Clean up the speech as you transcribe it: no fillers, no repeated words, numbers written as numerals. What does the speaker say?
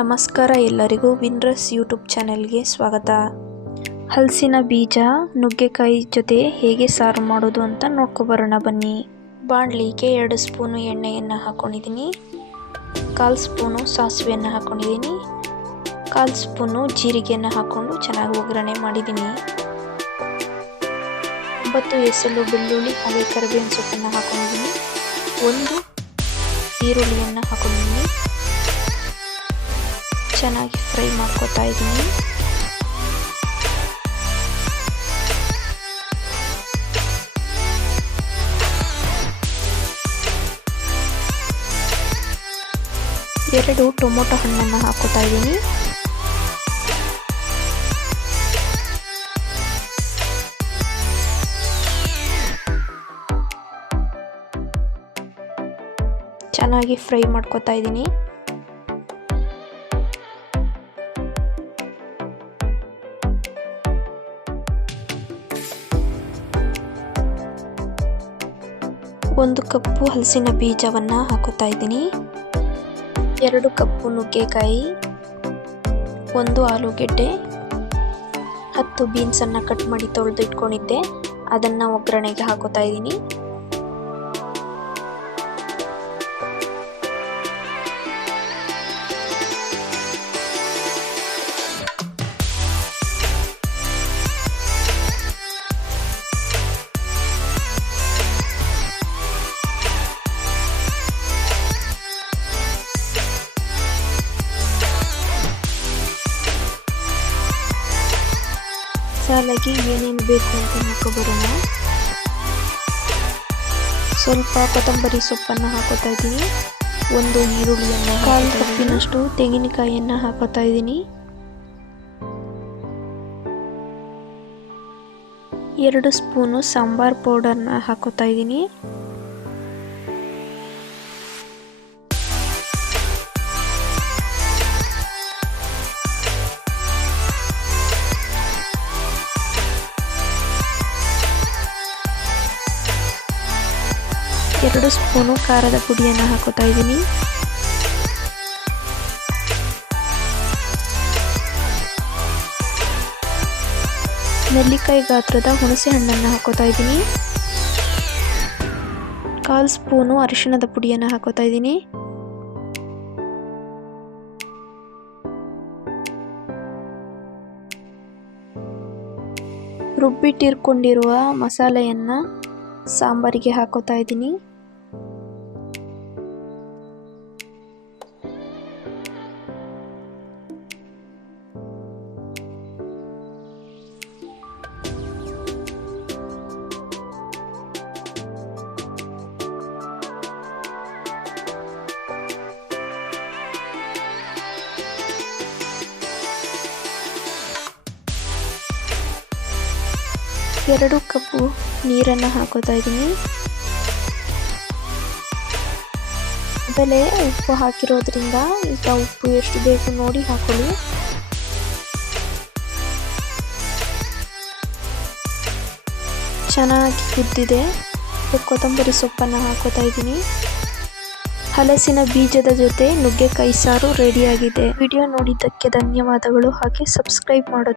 ನಮಸ್ಕಾರ ಎಲ್ಲರಿಗೂ ವಿನ್ರಸ್ ಯೂಟ್ಯೂಬ್ ಚಾನೆಲ್ಗೆ ಸ್ವಾಗತ. ಹಲಸಿನ ಬೀಜ ನುಗ್ಗೆಕಾಯಿ ಜೊತೆ ಹೇಗೆ ಸಾರು ಮಾಡೋದು ಅಂತ ನೋಡ್ಕೊಬರೋಣ ಬನ್ನಿ. ಬಾಣಲಿಗೆ 2 ಸ್ಪೂನು ಎಣ್ಣೆಯನ್ನು ಹಾಕೊಂಡಿದ್ದೀನಿ, 1/4 ಸ್ಪೂನು ಸಾಸಿವೆಯನ್ನು ಹಾಕೊಂಡಿದ್ದೀನಿ, 1/4 ಸ್ಪೂನು ಜೀರಿಗೆಯನ್ನು ಹಾಕೊಂಡು ಚೆನ್ನಾಗಿ ಒಗ್ಗರಣೆ ಮಾಡಿದ್ದೀನಿ. 9 ಎಸಳು ಬೆಳ್ಳುಳ್ಳಿ ಹಾಗೆ ಕರಿಬೇವಿನ ಸೊಪ್ಪನ್ನು ಹಾಕೊಂಡಿದ್ದೀನಿ. 1 ಈರುಳ್ಳಿಯನ್ನು ಹಾಕೊಂಡಿದ್ದೀನಿ. ಚೆನ್ನಾಗಿ ಫ್ರೈ ಮಾಡ್ಕೊತಾ ಇದ್ದೀನಿ. ಎರಡು ಟೊಮೊಟೊ ಹಣ್ಣನ್ನು ಹಾಕೋತಾ ಇದ್ದೀನಿ. ಚೆನ್ನಾಗಿ ಫ್ರೈ ಮಾಡ್ಕೊತಾ ಇದ್ದೀನಿ. ಒಂದು ಕಪ್ಪು ಹಲಸಿನ ಬೀಜವನ್ನು ಹಾಕೋತಾ ಇದ್ದೀನಿ. 2 ಕಪ್ಪು ನುಗ್ಗೆಕಾಯಿ, 1 ಆಲೂಗೆಡ್ಡೆ, 10 ಬೀನ್ಸನ್ನು ಕಟ್ ಮಾಡಿ ತೊಳೆದು ಇಟ್ಕೊಂಡಿದ್ದೆ, ಅದನ್ನು ಒಗ್ಗರಣೆಗೆ ಹಾಕೋತಾ ಇದ್ದೀನಿ. ಮಸಾಲೆಗೆ ಏನೇನು ಬೇಕು ಅಂತ ಹಾಕೋಬರೋಣ. ಸ್ವಲ್ಪ ಕೊತ್ತಂಬರಿ ಸೊಪ್ಪನ್ನು ಹಾಕೋತಾ ಇದ್ದೀನಿ. 1 ಈರುಳ್ಳಿಯನ್ನು, 1/4 ಕಪ್ಪಿನಷ್ಟು ತೆಂಗಿನಕಾಯಿಯನ್ನು ಹಾಕೋತಾ ಇದ್ದೀನಿ. 2 ಸ್ಪೂನು ಸಾಂಬಾರ್ ಪೌಡರ್ನ ಹಾಕೋತಾ ಇದ್ದೀನಿ. ಎರಡು ಸ್ಪೂನು ಖಾರದ ಪುಡಿಯನ್ನು ಹಾಕೋತಾ ಇದ್ದೀನಿ. ನೆಲ್ಲಿಕಾಯಿ ಗಾತ್ರದ ಹುಣಸೆ ಹಣ್ಣನ್ನು ಹಾಕೋತಾ ಇದ್ದೀನಿ. 1/4 ಸ್ಪೂನು ಅರಿಶಿಣದ ಪುಡಿಯನ್ನು ಹಾಕೋತಾ ಇದ್ದೀನಿ. ರುಬ್ಬಿಟ್ಟಿರ್ಕೊಂಡಿರುವ ಮಸಾಲೆಯನ್ನು ಸಾಂಬಾರಿಗೆ ಹಾಕೋತಾ ಇದ್ದೀನಿ. ಎರಡು ಕಪ್ಪು ನೀರನ್ನು ಹಾಕೋತಾ ಇದ್ದೀನಿ. ಮೊದಲೇ ಉಪ್ಪು ಹಾಕಿರೋದ್ರಿಂದ ಈಗ ಉಪ್ಪು ಎಷ್ಟು ಬೇಕು ನೋಡಿ ಹಾಕೊಳ್ಳಿ. ಚೆನ್ನಾಗಿ ಕುದ್ದಿದೆ. ಕೊತ್ತಂಬರಿ ಸೊಪ್ಪನ್ನು ಹಾಕೋತಾ ಇದ್ದೀನಿ. ಹಲಸಿನ ಬೀಜದ ಜೊತೆ ನುಗ್ಗೆಕಾಯಿ ಸಾರು ರೆಡಿಯಾಗಿದೆ. ವಿಡಿಯೋ ನೋಡಿದ್ದಕ್ಕೆ ಧನ್ಯವಾದಗಳು. ಹಾಗೆ ಸಬ್ಸ್ಕ್ರೈಬ್ ಮಾಡೋದು